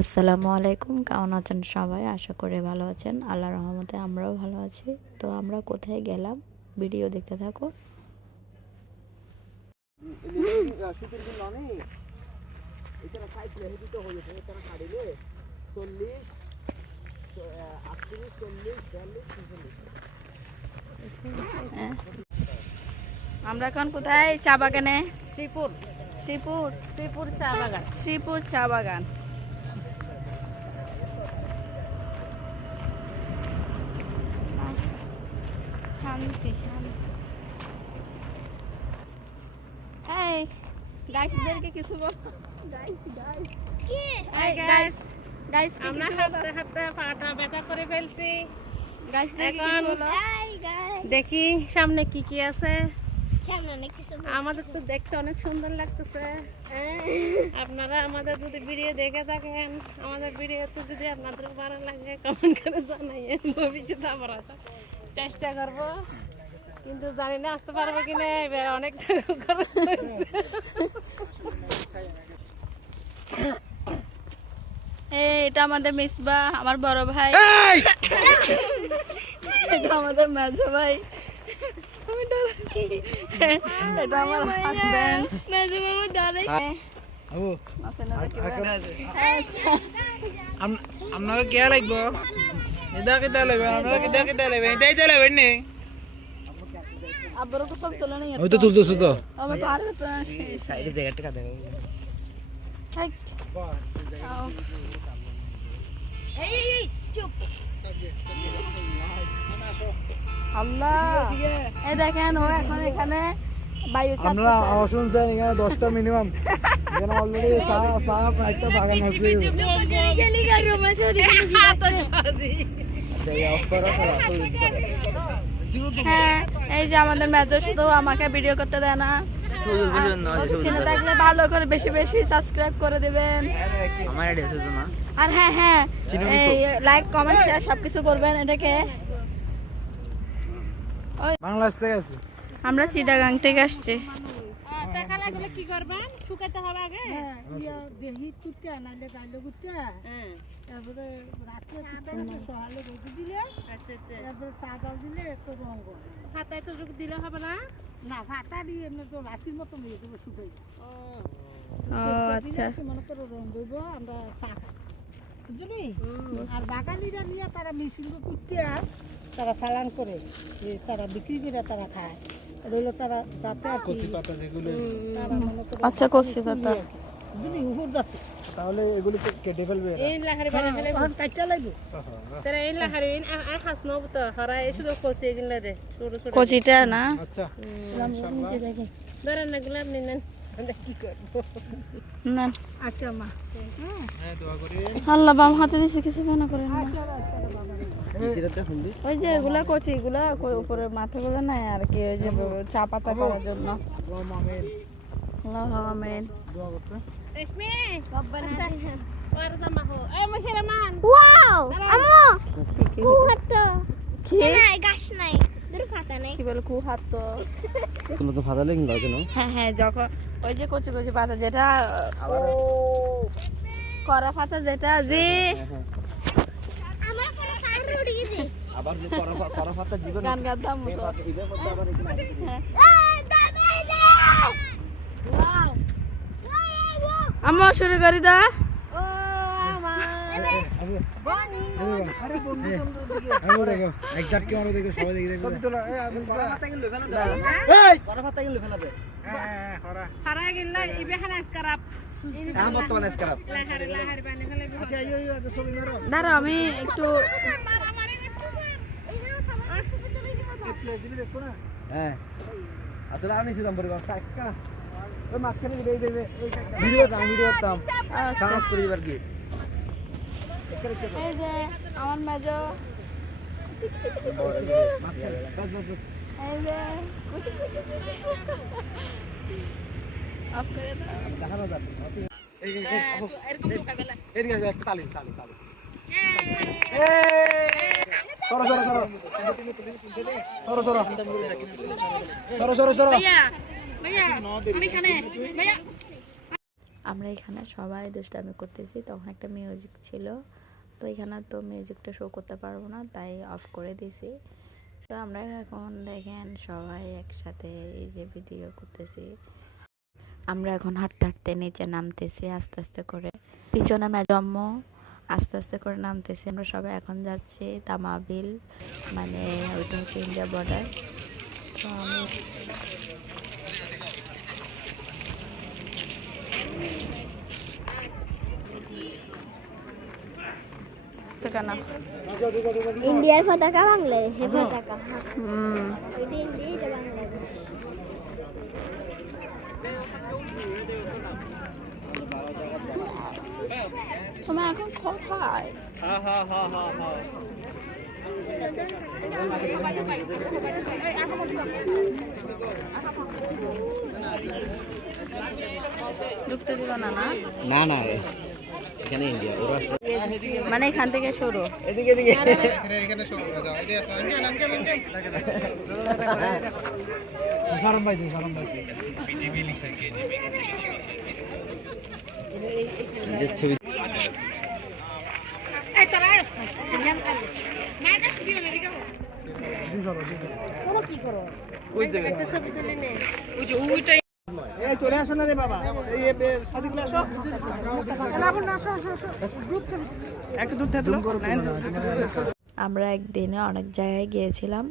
আসসালামু আলাইকুম, কেমন আছেন সবাই? আশা করি ভালো আছেন। আল্লাহর রহমতে আমরাও ভালো আছি। তো আমরা কোথায় গেলাম ভিডিও দেখতে থাকো। আমরা এখন কোথায়? চা বাগানে। শ্রীপুর শ্রীপুর শ্রীপুর চা বাগান। শ্রীপুর চা বাগান। শান্তি শান্তি। এই গাইসদেরকে কিছু বল। গাইস আমরা হাঁটতে হাঁটতে পাটা ব্যথা করে ফেলছি। গাইসদেরকে এখন কিছু বলো। দেখি সামনে কি কি আছে। আমাদের তো দেখতে অনেক সুন্দর লাগতেছে। আপনারা আমাদের যদি ভিডিও দেখে থাকেন, আমাদের ভিডিওতে যদি আপনাদের ভালো লাগে কমেন্ট করে জানাইয়েন। ভবিষ্যতে আবার আসার চেষ্টা করব, কিন্তু জানি না আসতে পারবো কিনা। এবার অনেক টাকা খরচ হয়েছে। এটা আমাদের মিসবা, আমার বড় ভাই। এটা আমাদের মেজো ভাই। এটা আমার হাজবেন্ড। মেজো মামা দাঁড়াই। আপনাকে কে লাগবো? কিতা লাগবে? আপনারা কিতা লাগবে? এটাই লাগবে নি? আব্বুর তো সব তোলা নেই। ওই তো তুলতেছ তো। আমি তো আর তো সাইডে জায়গাটা কাটে। আল্লাহ, এই দেখেন ও এখন এখানে বায়ু চাপ। আমরা আওয়াজ শুনছেন এখানে 10টা মিনিমাম। এখানে অলরেডি সাপ একটা বাগান আছে। গেলি গা রোমান্স ওদিকে হ্যাঁ, এই যে আমাদের মেজো শুধু আমাকে ভিডিও করতে দেয় না। চিনে থাকলে ভালো করে বেশি বেশি সাবস্ক্রাইব করে দিবেন। আমার আইডিয়া আছে না। আর হ্যাঁ হ্যাঁ, এই লাইক কমেন্ট শেয়ার সবকিছু করবেন। এটাকে বাংলাদেশ থেকে আছে। আমরা চিটাগাং থেকে আসছি। টাকা লাগলে কি করবেন? শুকাতে হবে আগে। দেহি কুটে নাইলে গাইলে কুটে তারপরে রাতে সকালে রোদে দিলে তারপরে চাদা দিলে একটু রঙ হাতায় তো যোগ দিলে হবে না। না ফাটা দিয়ে এমনি তো রাতির মতো নিয়ে দেবো শুকাই ও আচ্ছা, মনে করো রঙ দেব আমরা চা খাই বুঝলি। আর বাগানিরা নিয়ে তারা মেশিন কুটে তারা চালান করে তারা বিক্রি করে তারা খায়। রইলো তারা যাতে আর কচি পাতা যেগুলো। তারা মনে করো আচ্ছা কষি পাতা। বুঝলি উপর যাচ্ছে তাহলে এগুলো কেটে ফেলবে এরা। এই লাহারি বানা ফেলে তখন কাটতে লাগবে। তারা এই লাহারি আর খাস নব তো হারা এই শুধু কোসি এগুলা দে ছোট ছোট কচিটা না? আচ্ছা ধরেন এগুলা আপনি নেন। আমরা কি করবো? না আচ্ছা মা হ্যাঁ দোয়া করি। আল্লাহ বাম হাতে দিছে, কিছু মনে করেন না। সিরাতটা শুনবি? ওই যে এগুলা কচি, এগুলা উপরে মাথাগুলো নাই আর কি, ওই যে চা পাতা করার জন্য। আল্লাহু আমিন। দোয়া করতে। রেশমি আর জামা হো এই মশিরা মান ওয়াও আম্মু কি কুহাতো কি না গাছ নাই দূর ফাটা নাই কি বলে কু হাত তো? তোমরা তো ফাদালে কিংবা কেন? হ্যাঁ হ্যাঁ, যখন ওই যে কচি কচি পাতা যেটা করা পাতা যেটা জি আমার ফোনে ফায়ার উড়ে গেছে আবার যে করা ফাতা জীবন গান গাতাম মতো। ইবে করতে আবার এখানে আসবে। হ্যাঁ। এই দাদা ওয়াও, আম্মু শুরু করি দা। আরে বন্ধু দিকে আরে দেখো এক ঝটকে মারো, দেখো সবাই দেখে দেখো ছবি তোলা। এই আমি করা ফাতা কিন্তু ফেলা দে। এই করা ফাতা কিন্তু ফেলা দে। হ্যাঁ হরা হারা গিল্লা ইবে খানা স্কারাপ কাম বর্তমানে স্ক্রাব। লাহারি লাহারি বানা ফেলে আচ্ছা এই ছবি মারো। দাঁড়া আমি একটু হ্যাঁ আসলে আমি ছিলাম পরিবার কাকা ওই মাঝখানে ভিডিও দেবে ভিডিও করতাম সাউন্ড করে দিবার কি এই যে আমার মেজো, এই যে কুচি কুচি অফ করে দাও। দেখানো যাবে এরকম ঢোকা গেলে এদিকে তালি তালি তালি সরো ভাইয়া ভাইয়া আমি এখানে ভাইয়া আমরা এখানে সবাই দুষ্টামি করতেছি, তখন একটা মিউজিক ছিল, তো এখানে তো মিউজিকটা শো করতে পারবো না, তাই অফ করে দিয়েছি। তো আমরা এখন দেখেন সবাই একসাথে এই যে ভিডিও করতেছি। আমরা এখন হাঁটতে হাঁটতে নিচে নামতেছি আস্তে আস্তে করে, পিছনে ম্যাজম্ম আস্তে আস্তে করে নামতেছি। আমরা সবাই এখন যাচ্ছি তামাবিল, মানে ওইটা হচ্ছে ইন্ডিয়া বর্ডার। তো আমি কেন ইন্ডিয়ার পতাকা বাংলাদেশের পতাকা হুম ওইটা ইন্ডিয়া এটা বাংলাদেশ তুমি এখন কোথায়? ঢুকতে দিব না? না না না এখানে ইন্ডিয়া ওরা মানে এখান থেকে শুরু। এদিকে এদিকে শরম পাইছি ছবি চলে আসো না রে বাবা, এই সাদিক আসো, একটু দূর থেকে আমরা একদিনে অনেক জায়গায় গিয়েছিলাম,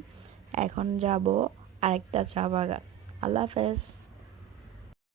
এখন যাব আরেকটা চা বাগান। আল্লাহ হাফেজ।